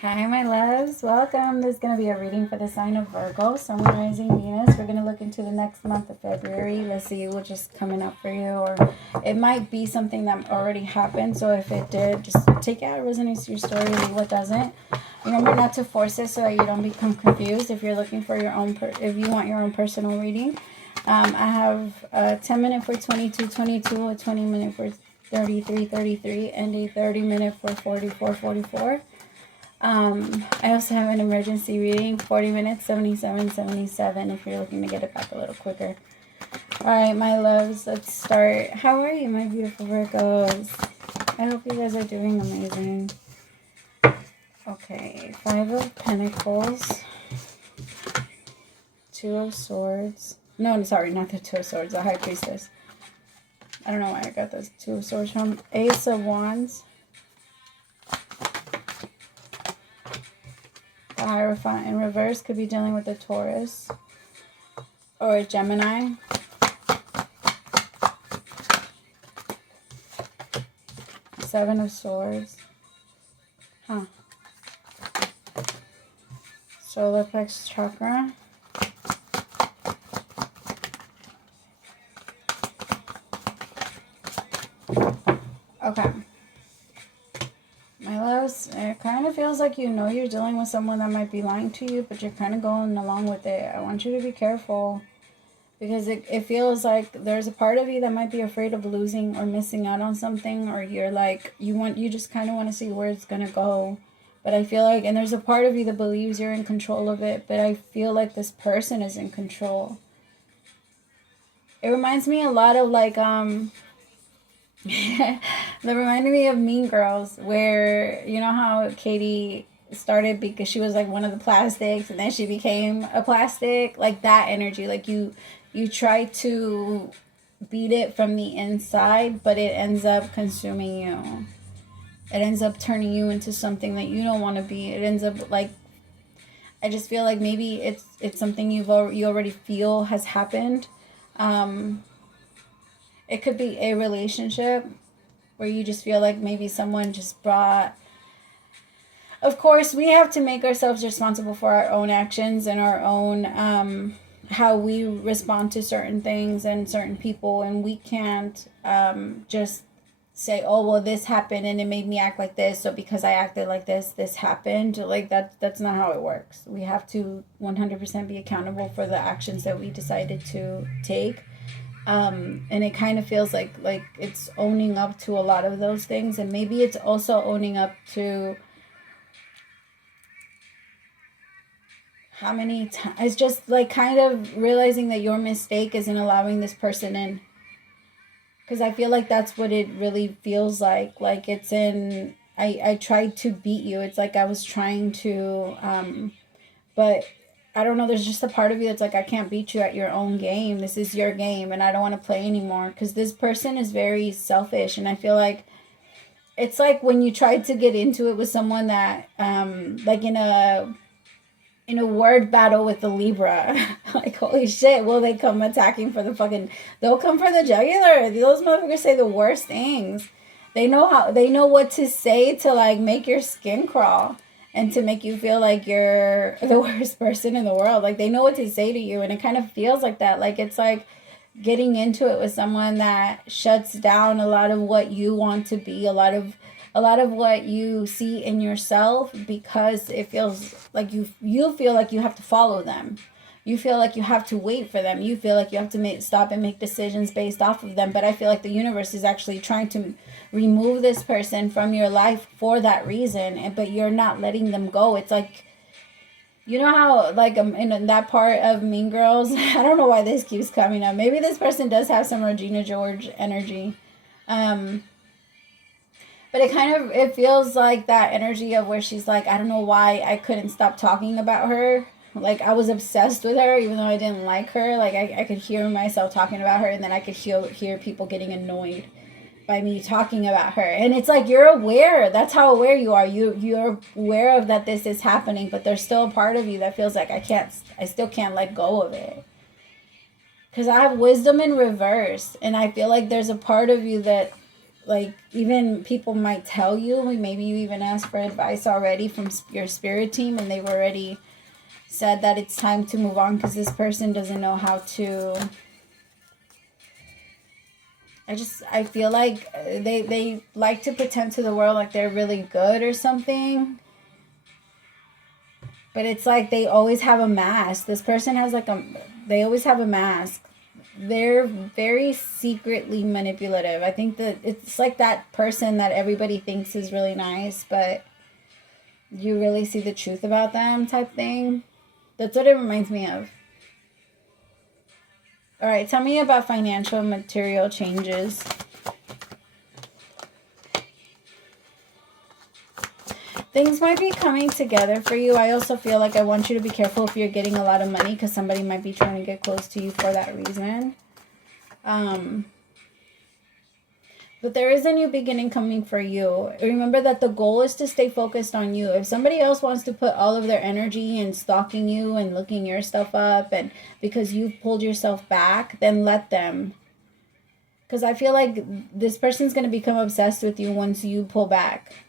Hi, my loves. Welcome. This is going to be a reading for the sign of Virgo, Sun, Rising, Venus. We're going to look into the next month of February. Let's see what's just coming up for you. Or it might be something that already happened. So if it did, just take it out. It resonates to your story. Leave what doesn't. Remember not to force it so that you don't become confused. If you're looking for your own, if you want your own personal reading, I have a 10-minute for 22:22, a 20-minute for 33:33, and a 30-minute for 44:44. I also have an emergency reading, 40 minutes, 77:77, if you're looking to get it back a little quicker. Alright, my loves, let's start. How are you, my beautiful Virgos? I hope you guys are doing amazing. Okay, 5 of Pentacles, 2 of Swords. No, sorry, not the 2 of Swords, the High Priestess. I don't know why I got those 2 of Swords from. Ace of Wands. The Hierophant in reverse could be dealing with a Taurus or a Gemini. Seven of Swords. Solar plexus chakra. Okay. My loves, it kind of feels like you know you're dealing with someone that might be lying to you, but you're kind of going along with it. I want you to be careful because it feels like there's a part of you that might be afraid of losing or missing out on something, or you're like, you just kind of want to see where it's going to go. But I feel like, and there's a part of you that believes you're in control of it, but I feel like this person is in control. It reminds me a lot of like, that reminded me of Mean Girls, where you know how Katie started because she was like one of the plastics and then she became a plastic, like that energy. Like you try to beat it from the inside, but it ends up consuming you. It ends up turning you into something that you don't want to be. It ends up like, I just feel like maybe it's something you already feel has happened. It could be a relationship where you just feel like maybe someone just brought... Of course, we have to make ourselves responsible for our own actions and our own, how we respond to certain things and certain people. And we can't just say, oh, well, this happened and it made me act like this. So because I acted like this happened. Like that's not how it works. We have to 100% be accountable for the actions that we decided to take. And it kind of feels like it's owning up to a lot of those things, and maybe it's also owning up to how many times. It's just like kind of realizing that your mistake isn't allowing this person in, because I feel like that's what it really feels like it's in, I tried to beat you. It's like I was trying to, but I don't know, there's just a part of you that's like, I can't beat you at your own game. This is your game, and I don't want to play anymore. Because this person is very selfish, and I feel like it's like when you tried to get into it with someone that, like in a word battle with the Libra. Like, holy shit, will they come attacking for the fucking... They'll come for the jugular. Those motherfuckers say the worst things. They know what to say to, like, make your skin crawl. And to make you feel like you're the worst person in the world. Like, they know what to say to you. And it kind of feels like that. Like, it's like getting into it with someone that shuts down a lot of what you want to be. A lot of what you see in yourself. Because it feels like you feel like you have to follow them. You feel like you have to wait for them. You feel like you have to stop and make decisions based off of them. But I feel like the universe is actually trying to remove this person from your life for that reason. But you're not letting them go. It's like, you know how, like, in that part of Mean Girls, I don't know why this keeps coming up. Maybe this person does have some Regina George energy. But it feels like that energy of where she's like, I don't know why I couldn't stop talking about her. Like, I was obsessed with her, even though I didn't like her. Like, I could hear myself talking about her, and then I could hear people getting annoyed by me talking about her. And it's like, you're aware. That's how aware you are. You're aware of that this is happening, but there's still a part of you that feels like I still can't let go of it. Because I have wisdom in reverse, and I feel like there's a part of you that like, even people might tell you, maybe you even asked for advice already from your spirit team, and they've already said that it's time to move on because this person doesn't know how to. I feel like they like to pretend to the world like they're really good or something. But it's like they always have a mask. This person has like they always have a mask. They're very secretly manipulative. I think that it's like that person that everybody thinks is really nice, but you really see the truth about them type thing. That's what it reminds me of. All right, tell me about financial material changes. Things might be coming together for you. I also feel like I want you to be careful if you're getting a lot of money because somebody might be trying to get close to you for that reason. But there is a new beginning coming for you. Remember that the goal is to stay focused on you. If somebody else wants to put all of their energy in stalking you and looking your stuff up and because you've pulled yourself back, then let them. Because I feel like this person's going to become obsessed with you once you pull back.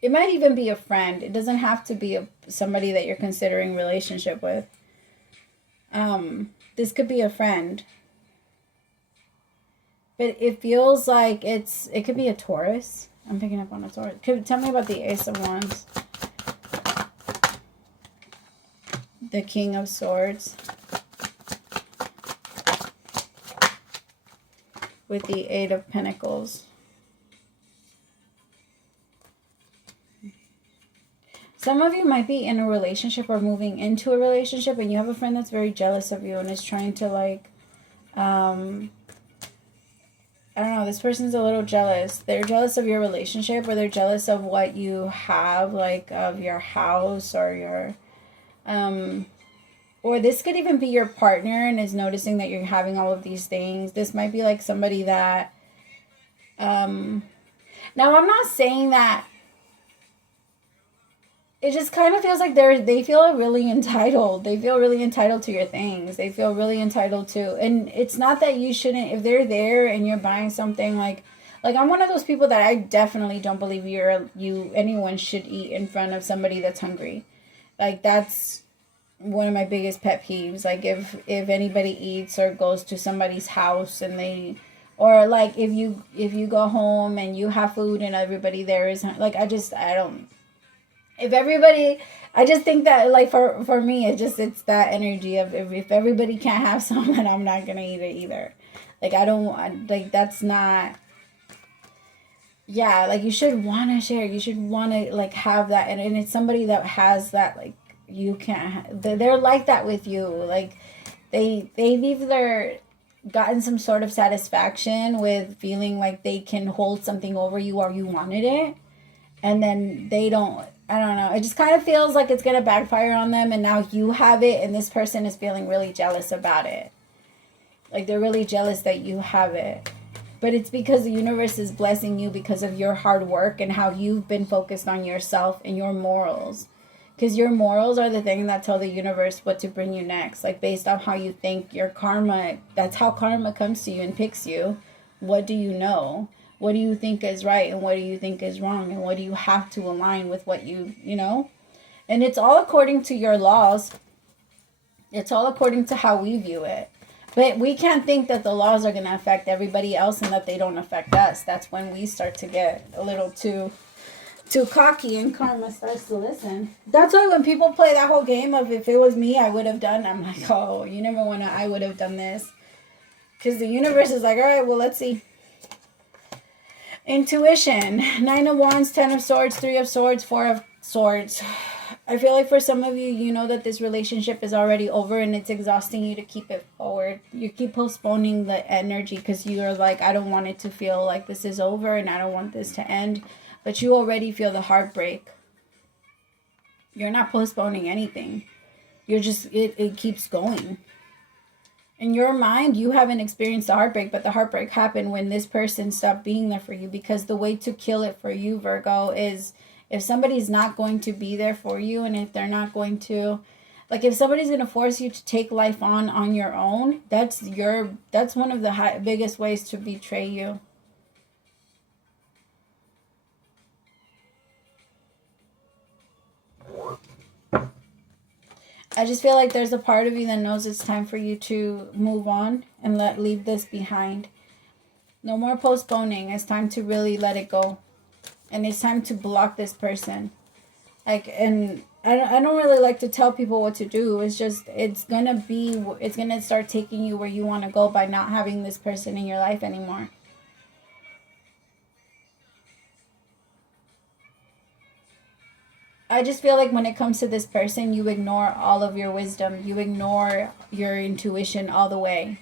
It might even be a friend. It doesn't have to be somebody that you're considering relationship with. This could be a friend. But it feels like it could be a Taurus. I'm picking up on a Taurus. Tell me about the Ace of Wands. The King of Swords. With the Eight of Pentacles. Some of you might be in a relationship or moving into a relationship and you have a friend that's very jealous of you and is trying to like, I don't know, this person's a little jealous. They're jealous of your relationship or they're jealous of what you have, like of your house or your, or this could even be your partner and is noticing that you're having all of these things. This might be like somebody that, now I'm not saying that, it just kind of feels like they feel really entitled. They feel really entitled to your things. They feel really entitled to, and it's not that you shouldn't, if they're there and you're buying something like I'm one of those people that I definitely don't believe anyone should eat in front of somebody that's hungry. Like that's one of my biggest pet peeves. Like if anybody eats or goes to somebody's house and or like if you go home and you have food and everybody there is like, I don't. If everybody, I just think that like for me, it's that energy of if everybody can't have some, then I'm not going to eat it either. Like I don't, like that's not, yeah, like you should want to share. You should want to like have that. And it's somebody that has that, like you can't, they're like that with you. Like they've either gotten some sort of satisfaction with feeling like they can hold something over you or you wanted it. And then they don't, I don't know. It just kind of feels like it's going to backfire on them. And now you have it. And this person is feeling really jealous about it. Like they're really jealous that you have it. But it's because the universe is blessing you because of your hard work and how you've been focused on yourself and your morals. Because your morals are the thing that tell the universe what to bring you next. Like based on how you think, your karma, that's how karma comes to you and picks you. What do you know? What do you think is right and what do you think is wrong? And what do you have to align with what you know? And it's all according to your laws. It's all according to how we view it. But we can't think that the laws are going to affect everybody else and that they don't affect us. That's when we start to get a little too cocky and karma starts to listen. That's why when people play that whole game of if it was me, I would have done. I'm like, oh, you never want to, I would have done this. Because the universe is like, all right, well, let's see. Intuition. 9 of Wands, 10 of Swords, 3 of Swords, 4 of Swords. I feel like for some of you, you know that this relationship is already over and it's exhausting you to keep it forward. You keep postponing the energy because you're like, I don't want it to feel like this is over and I don't want this to end. But you already feel the heartbreak. You're not postponing anything. You're just, it keeps going. In your mind, you haven't experienced the heartbreak, but the heartbreak happened when this person stopped being there for you. Because the way to kill it for you, Virgo, is if somebody's not going to be there for you and if they're not going to Like if somebody's going to force you to take life on your own, that's one of the biggest ways to betray you. I just feel like there's a part of you that knows it's time for you to move on and leave this behind. No more postponing. It's time to really let it go. And it's time to block this person. Like, and I don't really like to tell people what to do. It's just, it's going to start taking you where you want to go by not having this person in your life anymore. I just feel like when it comes to this person, you ignore all of your wisdom. You ignore your intuition all the way.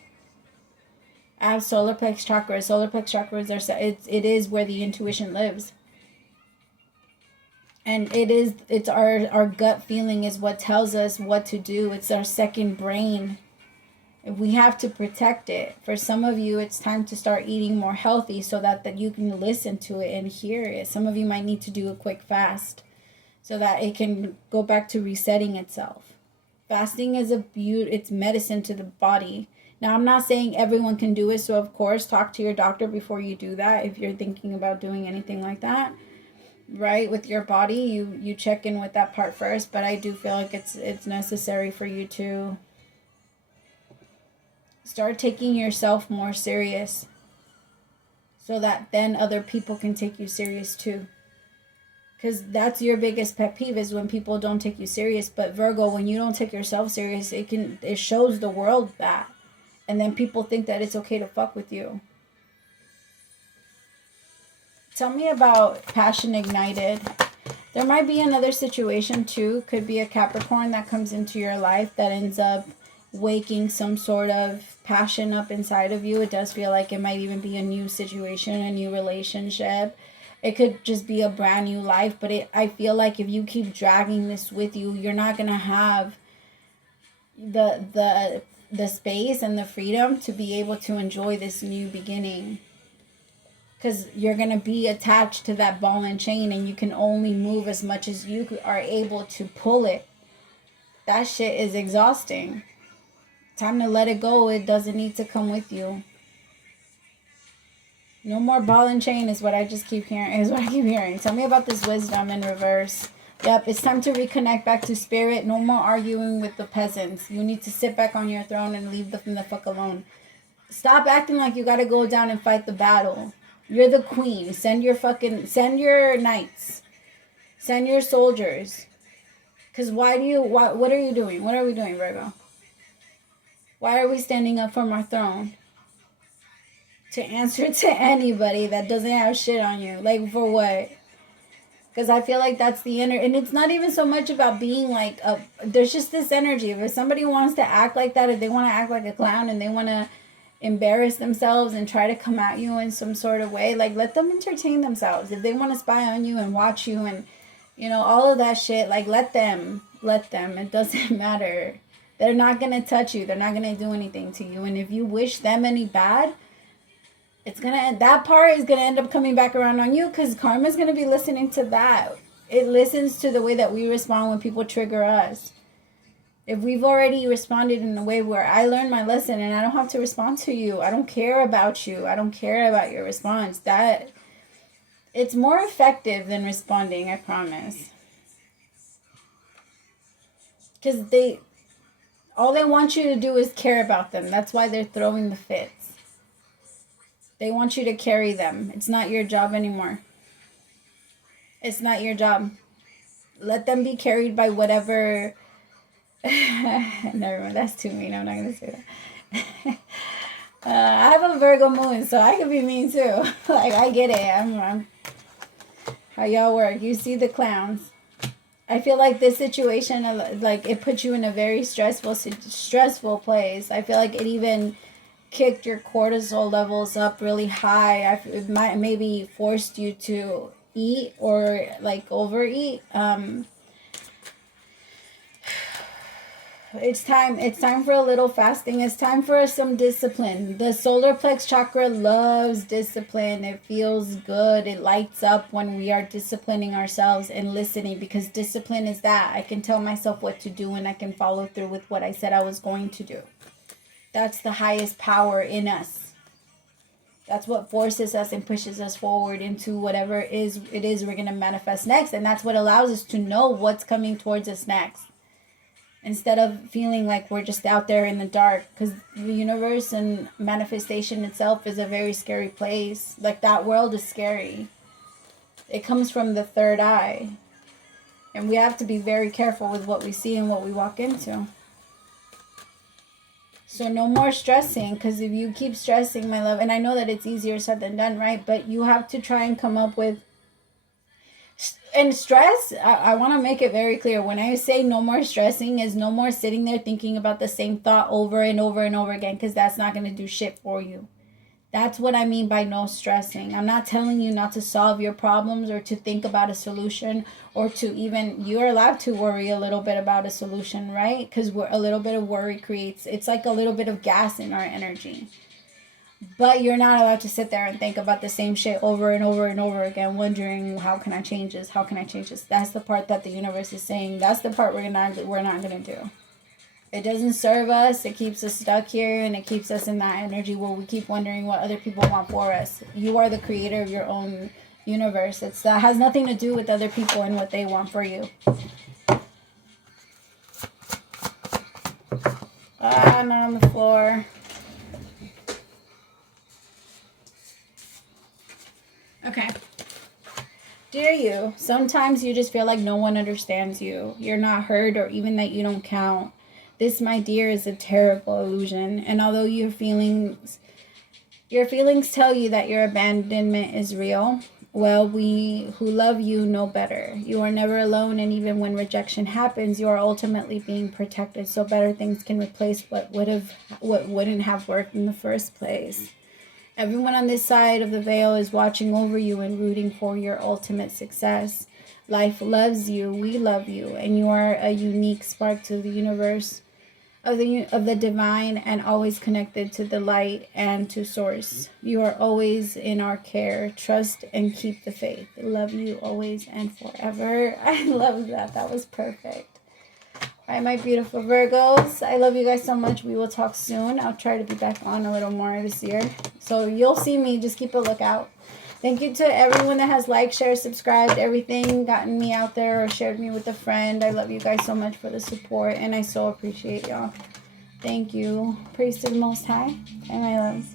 I have solar plex chakras. Solar plex chakras it is where the intuition lives. And it's our gut feeling is what tells us what to do. It's our second brain. We have to protect it. For some of you, it's time to start eating more healthy so that you can listen to it and hear it. Some of you might need to do a quick fast so that it can go back to resetting itself. Fasting is it's medicine to the body. Now, I'm not saying everyone can do it, so of course, talk to your doctor before you do that. If you're thinking about doing anything like that, right, with your body, you check in with that part first. But I do feel like it's necessary for you to start taking yourself more serious, so that then other people can take you serious too. Because that's your biggest pet peeve, is when people don't take you serious. But Virgo, when you don't take yourself serious, it shows the world that. And then people think that it's okay to fuck with you. Tell me about passion ignited. There might be another situation too. Could be a Capricorn that comes into your life that ends up waking some sort of passion up inside of you. It does feel like it might even be a new situation, a new relationship. It could just be a brand new life, but I feel like if you keep dragging this with you, you're not going to have the space and the freedom to be able to enjoy this new beginning. Because you're going to be attached to that ball and chain, and you can only move as much as you are able to pull it. That shit is exhausting. Time to let it go. It doesn't need to come with you. No more ball and chain is what I keep hearing. Tell me about this wisdom in reverse. Yep, it's time to reconnect back to spirit. No more arguing with the peasants. You need to sit back on your throne and leave them the fuck alone. Stop acting like you gotta go down and fight the battle. You're the queen. Send your knights. Send your soldiers. Because what are you doing? What are we doing, Virgo? Why are we standing up from our throne? To answer to anybody that doesn't have shit on you. Like, for what? Because I feel like that's the inner... And it's not even so much about being like... there's just this energy. If somebody wants to act like that, if they want to act like a clown and they want to embarrass themselves and try to come at you in some sort of way, like, let them entertain themselves. If they want to spy on you and watch you and, all of that shit, like, let them. It doesn't matter. They're not going to touch you. They're not going to do anything to you. And if you wish them any bad... that part is gonna end up coming back around on you, because karma's gonna be listening to that. It listens to the way that we respond when people trigger us. If we've already responded in a way where I learned my lesson and I don't have to respond to you, I don't care about you, I don't care about your response, that it's more effective than responding, I promise. Because all they want you to do is care about them. That's why they're throwing the fits. They want you to carry them. It's not your job anymore. It's not your job. Let them be carried by whatever... Never mind, that's too mean. I'm not going to say that. I have a Virgo moon, so I can be mean too. Like, I get it. I'm how y'all work. You see the clowns. I feel like this situation, like, it puts you in a very stressful place. I feel like it even... kicked your cortisol levels up really high. It might maybe forced you to eat or like overeat. It's time for a little fasting. It's time for some discipline. The solar plex chakra loves discipline. It feels good. It lights up when we are disciplining ourselves and listening, because discipline is that I can tell myself what to do and I can follow through with what I said I was going to do. That's the highest power in us. That's what forces us and pushes us forward into whatever it is we're going to manifest next. And that's what allows us to know what's coming towards us next, instead of feeling like we're just out there in the dark. Because the universe and manifestation itself is a very scary place. Like, that world is scary. It comes from the third eye. And we have to be very careful with what we see and what we walk into. So no more stressing, because if you keep stressing, my love, and I know that it's easier said than done, right? But you have to try and come up with, and stress, I want to make it very clear. When I say no more stressing, is no more sitting there thinking about the same thought over and over and over again, because that's not going to do shit for you. That's what I mean by no stressing. I'm not telling you not to solve your problems or to think about a solution, or to even, you're allowed to worry a little bit about a solution, right? Because a little bit of worry creates, it's like a little bit of gas in our energy. But you're not allowed to sit there and think about the same shit over and over and over again, wondering, how can I change this? How can I change this? That's the part that the universe is saying. That's the part we're not going to do. It doesn't serve us. It keeps us stuck here, and it keeps us in that energy where we keep wondering what other people want for us. You are the creator of your own universe. That has nothing to do with other people and what they want for you. Not on the floor. Okay. Dear you, sometimes you just feel like no one understands you. You're not heard, or even that you don't count. This, my dear, is a terrible illusion. And although your feelings tell you that your abandonment is real, well, we who love you know better. You are never alone, and even when rejection happens, you are ultimately being protected, so better things can replace what wouldn't have worked in the first place. Everyone on this side of the veil is watching over you and rooting for your ultimate success. Life loves you, we love you, and you are a unique spark to the universe of the divine, and always connected to the light and to source. You are always in our care. Trust and keep the faith. Love you always and forever. I love that. That was perfect. All right, my beautiful Virgos, I love you guys so much. We will talk soon. I'll try to be back on a little more this year, so you'll see me. Just keep a lookout. Thank you to everyone that has liked, shared, subscribed, everything, gotten me out there, or shared me with a friend. I love you guys so much for the support, and I so appreciate y'all. Thank you. Praise to the Most High. And my loves.